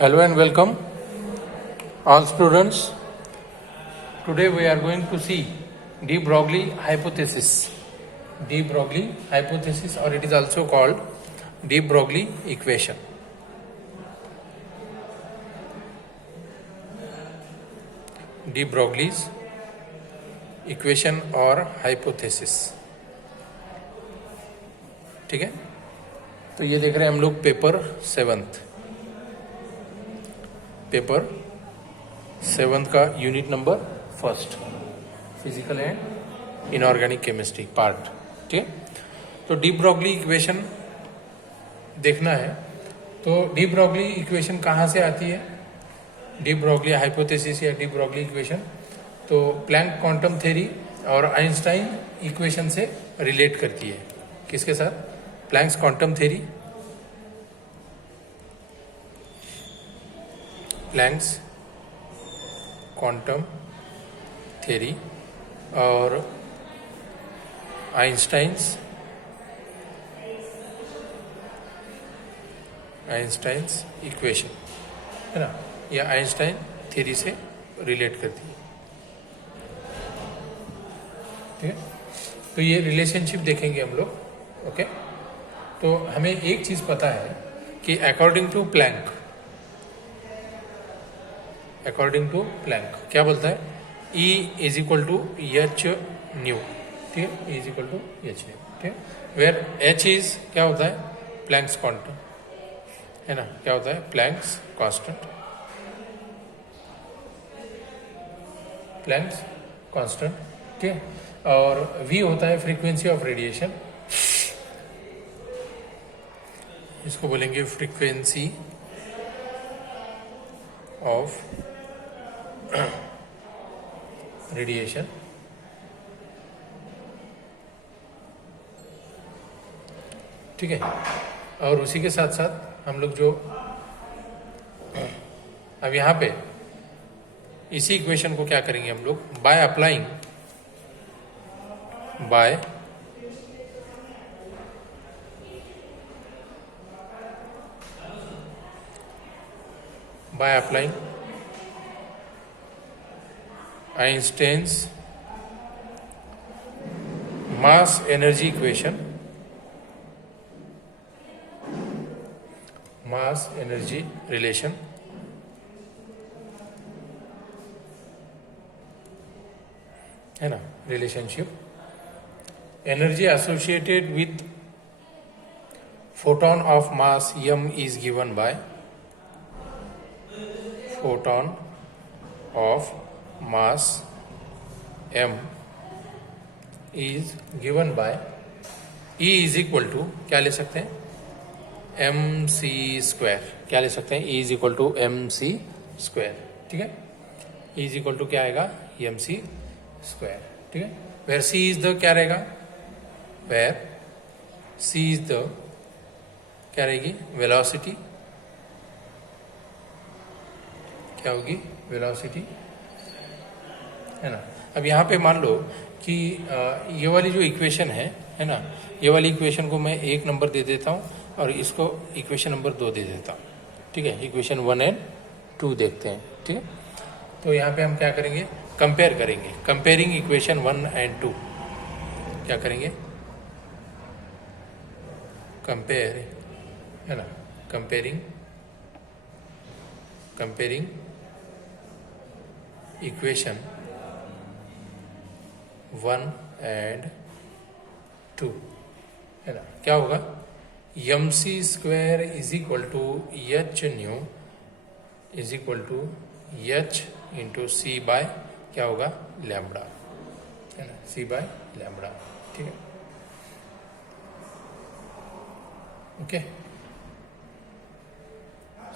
Hello and welcome all students. Today we are going to see de Broglie hypothesis. De Broglie hypothesis, or it is also called de Broglie equation. De Broglie's equation और hypothesis. ठीक है, तो ये देख रहे हैं हम लोग पेपर 7 का unit number 1 physical and inorganic chemistry part. ठीक है, तो डी ब्रॉगली इक्वेशन देखना है. तो डी ब्रॉगली इक्वेशन कहाँ से आती है? डी ब्रॉगली हाइपोथेसिस या डी ब्रॉगली इक्वेशन तो प्लैंक क्वांटम थ्योरी और आइंस्टाइन इक्वेशन से रिलेट करती है. किसके साथ? Planck's quantum theory, Planck's quantum theory और आइंस्टाइन्स इक्वेशन है ना, या आइंस्टाइन थ्योरी से रिलेट करती है. ठीक है, तो ये रिलेशनशिप देखेंगे हम लोग. ओके, तो हमें एक चीज पता है कि अकॉर्डिंग टू प्लैंक क्या बोलता है? E is equal to h nu. ठीक है, E is equal to h nu. ठीक है, वेयर H इज क्या होता है? प्लैंक्स कांस्टेंट है ना. क्या होता है? Planck's constant. ठीक है, और V होता है फ्रीक्वेंसी ऑफ रेडिएशन. इसको बोलेंगे फ्रीक्वेंसी ऑफ रेडिएशन. ठीक है, और उसी के साथ साथ हम लोग जो अब यहां पे इसी इक्वेशन को क्या करेंगे हम लोग? By applying Einstein's mass energy equation, mass energy relation, है ना, relationship. Energy associated with photon of mass m is given by photon of mass m is given by E is equal to क्या ले सकते हैं? mc square. क्या ले सकते हैं? E is equal to mc square. ठीक है, E is equal to क्या आएगा? mc square. ठीक है, where c is the क्या रहेगा? where c is the क्या रहेगी? वेलोसिटी. क्या होगी? वेलोसिटी, है ना. अब यहाँ पे मान लो कि ये वाली जो इक्वेशन है ना, ये वाली इक्वेशन को मैं 1 नंबर दे देता हूँ और इसको इक्वेशन नंबर 2 दे देता हूँ. ठीक है, इक्वेशन 1 एंड 2 देखते हैं. ठीक है, तो यहाँ पे हम क्या करेंगे? कंपेयर करेंगे. कंपेयरिंग इक्वेशन 1 एंड 2 क्या करेंगे? कंपेयर, है ना, कंपेयरिंग इक्वेशन 1 एंड 2, है ना. क्या होगा? mc square is equal to h nu is equal to h into c by क्या होगा? लैम्बडा, है ना, सी बाय लैम्बडा. ठीक है, okay,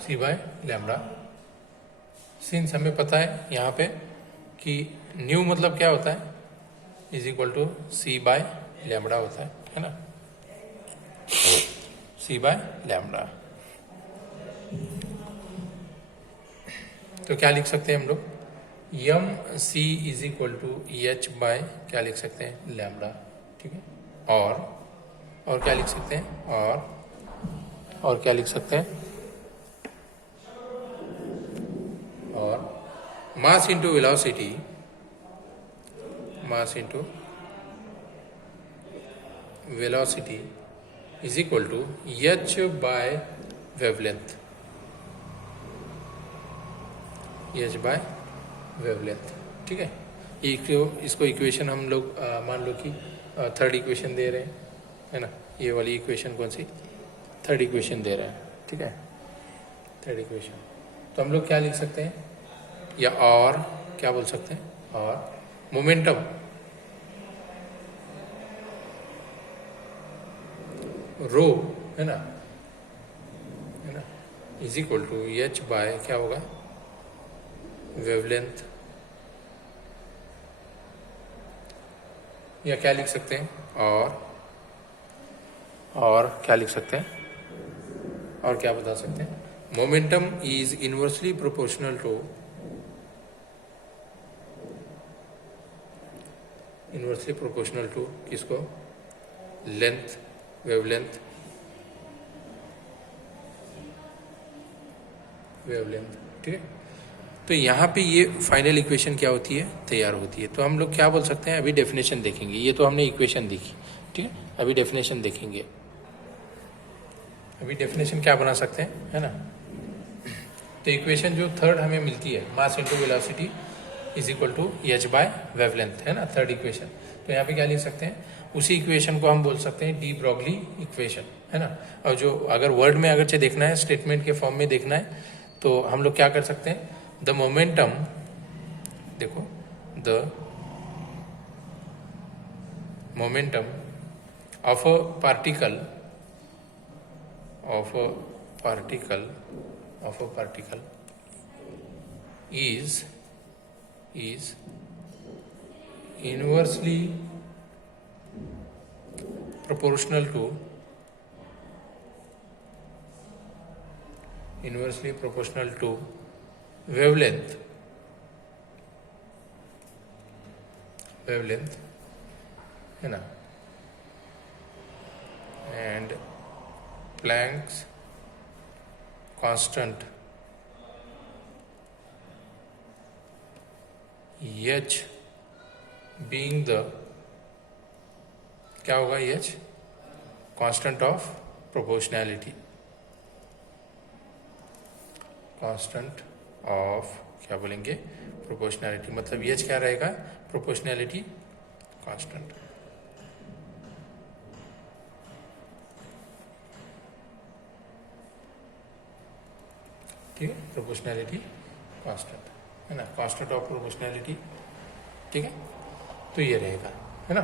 c by lambda. Since हमें पता है यहाँ पे कि न्यू मतलब क्या होता है? Is equal to c by lambda होता है ना, सी बाय लैम्बडा. तो क्या लिख सकते हैं हम लोग? M c is equal to h by क्या लिख सकते हैं? लैम्बडा. ठीक है, और क्या लिख सकते हैं? और क्या लिख सकते हैं? mass into velocity, mass into velocity is equal to h by wavelength, h by wavelength. ठीक है, इसको इक्वेशन हम लोग मान लो कि थर्ड इक्वेशन दे रहे हैं, है ना. ये वाली इक्वेशन कौन सी, थर्ड इक्वेशन दे रहे हैं. ठीक है, थर्ड इक्वेशन. तो हम लोग क्या लिख सकते हैं, या और क्या बोल सकते हैं, और मोमेंटम रो, है ना, is equal to h by क्या होगा, वेवलेंथ. या क्या लिख सकते हैं, और क्या लिख सकते हैं, और क्या बता सकते हैं, momentum is inversely proportional to, inversely proportional to किसको, लेंथ, वेवलेंथ, वेवलेंथ. ठीक है, तो यहाँ पे ये फाइनल इक्वेशन क्या होती है, तैयार होती है. तो हम लोग क्या बोल सकते हैं, अभी डेफिनेशन देखेंगे. ये तो हमने इक्वेशन देखी, ठीक है, अभी डेफिनेशन देखेंगे. अभी डेफिनेशन क्या बना सकते हैं, है ना. तो इक्वेशन जो थर्ड हमें मिलती है, mass into velocity is equal to h by wavelength, है ना, थर्ड इक्वेशन. तो यहाँ पे क्या लिख सकते हैं, उसी इक्वेशन को हम बोल सकते हैं डी ब्रॉगली इक्वेशन, है ना. और जो अगर वर्ड में अगर देखना है, स्टेटमेंट के फॉर्म में देखना है, तो हम लोग क्या कर सकते हैं, द मोमेंटम, देखो, the momentum of a particle, of a particle is inversely proportional to wavelength, है ना, and Planck's constant h being the, क्या होगा, h constant of proportionality, constant of क्या बोलेंगे, proportionality. मतलब h क्या रहेगा, proportionality constant. ठीक है, प्रोपोर्शनैलिटी कांस्टेंट, है ना, कांस्टेंट ऑफ प्रोपोर्शनैलिटी. ठीक है, तो ये रहेगा, है ना.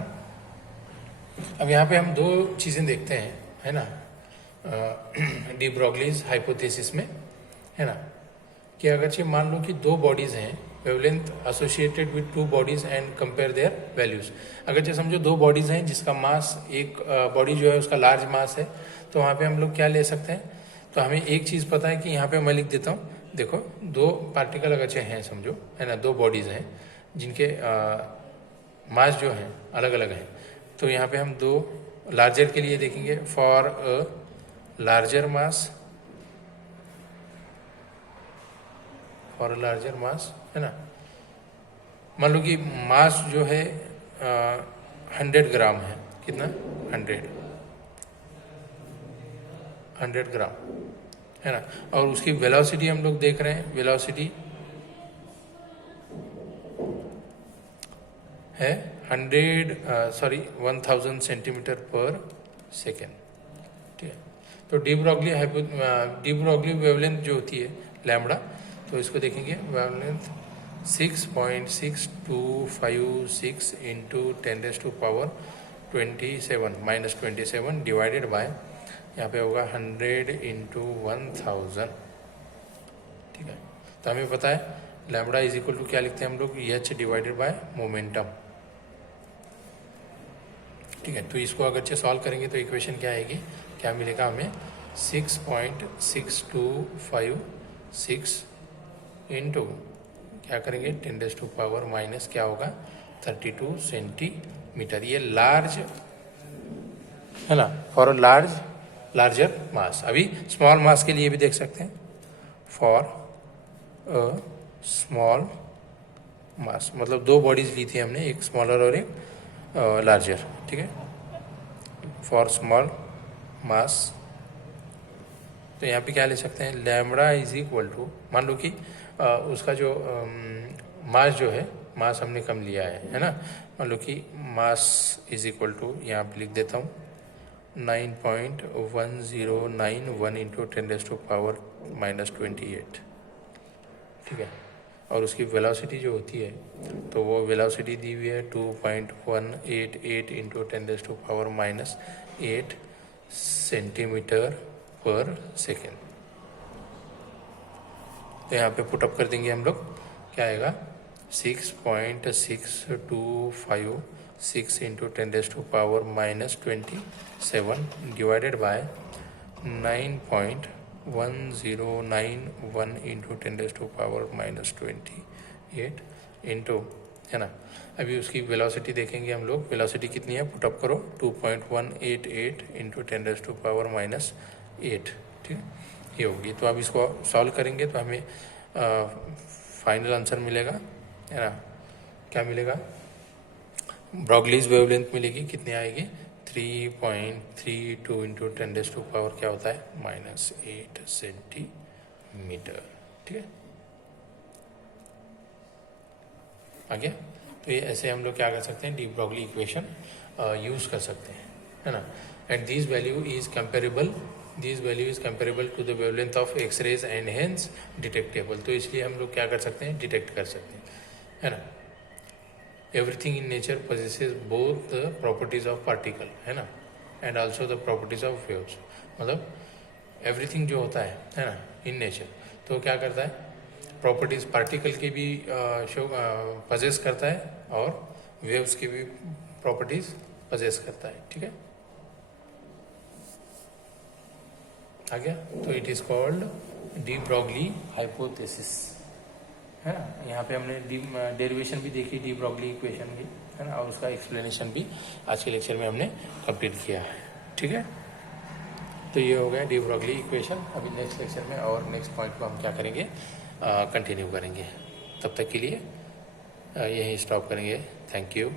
अब यहाँ पे हम दो चीज़ें देखते हैं, है ना, डी ब्रॉगलीज हाइपोथेसिस में, है ना, कि अगर मान लो कि दो बॉडीज़ हैं, wavelength associated with two bodies and compare there values. अगर समझो दो बॉडीज़ हैं जिसका मास, एक बॉडी जो है उसका लार्ज मास है, तो वहाँ पे हम लोग क्या ले सकते हैं. तो हमें एक चीज़ पता है कि यहाँ पे मैं लिख देता हूँ, देखो, दो पार्टिकल अगर हैं, समझो, है ना, दो बॉडीज़ हैं जिनके मास जो हैं अलग अलग हैं. तो यहाँ पे हम दो लार्जर के लिए देखेंगे, फॉर अ लार्जर मास, है ना. मान लो कि मास जो है 100 ग्राम है, कितना, 100 ग्राम, है ना. और उसकी वेलोसिटी हम लोग देख रहे हैं, वेलोसिटी है 1000 सेंटीमीटर पर सेकेंड. ठीक है, तो डी ब्रॉगली वेवलेंथ जो होती है लैम्बडा, तो इसको देखेंगे, वेवलेंथ 6.6256 इंटू 10⁻27 डिवाइडेड बाय, यहाँ पे होगा 100 इंटू 1000. ठीक है, तो हमें पता है लैम्बडा इज इक्वल टू क्या लिखते हैं हम लोग, एच डिवाइडेड बाय मोमेंटम. ठीक है, तो इसको अगर सॉल्व करेंगे तो इक्वेशन क्या आएगी, क्या मिलेगा हमें, 6.6256 इंटू क्या करेंगे 10⁻⁻, क्या होगा 32 सेंटीमीटर. ये लार्ज, है ना, फॉर लार्जर मास. अभी स्मॉल मास के लिए भी देख सकते हैं, फॉर अ स्मॉल मास, मतलब दो बॉडीज ली थी हमने, एक स्मॉलर और एक लार्जर, ठीक है, फॉर स्मॉल मास। तो यहाँ पे क्या ले सकते हैं, लैम्बडा इज इक्वल टू, मान लो कि उसका जो मास जो है, मास हमने कम लिया है ना, मान लो कि मास इज इक्वल टू, यहाँ पे लिख देता हूँ 9.1091 इंटू 10⁻⁻28, ठीक है। और उसकी वेलोसिटी जो होती है, तो वो वेलोसिटी दी हुई है 2.188 इंटू 10⁻⁻8 सेंटीमीटर पर सेकेंड। तो यहाँ पे पुटअप कर देंगे हम लोग, क्या आएगा 6.6256 into 10⁻⁻27 divided by 9.1091 into 10⁻⁻28 into, है ना। अभी उसकी वेलोसिटी देखेंगे हम लोग, वेलोसिटी कितनी है, पुटअप करो 2.188 इंटू 10⁻⁻8, ठीक है, ये होगी। तो अब इसको सॉल्व करेंगे तो हमें फाइनल आंसर मिलेगा, है ना, क्या मिलेगा, ब्रॉगलीज वेवलेंथ मिलेगी, कितनी आएगी 3.32 इंटू 10⁻, क्या होता है -8 सेंटीमीटर, ठीक है, आगे। तो ये ऐसे हम लोग क्या कर सकते हैं, डी ब्रॉगली इक्वेशन यूज कर सकते हैं, है ना। And this value is comparable to the wavelength of x rays and hence detectable. तो इसलिए हम लोग क्या कर सकते हैं, डिटेक्ट कर सकते हैं, है ना। Everything in nature possesses both the properties of particle, है ना, and also the properties of waves. मतलब एवरीथिंग जो होता है ना, इन नेचर, तो क्या करता है, प्रॉपर्टीज पार्टिकल की भी पजेस करता है और वेव्स की भी प्रॉपर्टीज पजेस करता है, ठीक है, आ गया। तो it is called D Broglie hypothesis, है ना। यहाँ पे हमने डेरिवेशन भी देखी डी ब्रॉगली इक्वेशन की, है ना, और उसका एक्सप्लेनेशन भी आज के लेक्चर में हमने कंप्लीट किया है, ठीक है। तो ये हो गया डी ब्रॉगली इक्वेशन। अभी नेक्स्ट लेक्चर में और नेक्स्ट पॉइंट को हम क्या करेंगे, कंटिन्यू करेंगे। तब तक के लिए यहीं स्टॉप करेंगे। Thank you.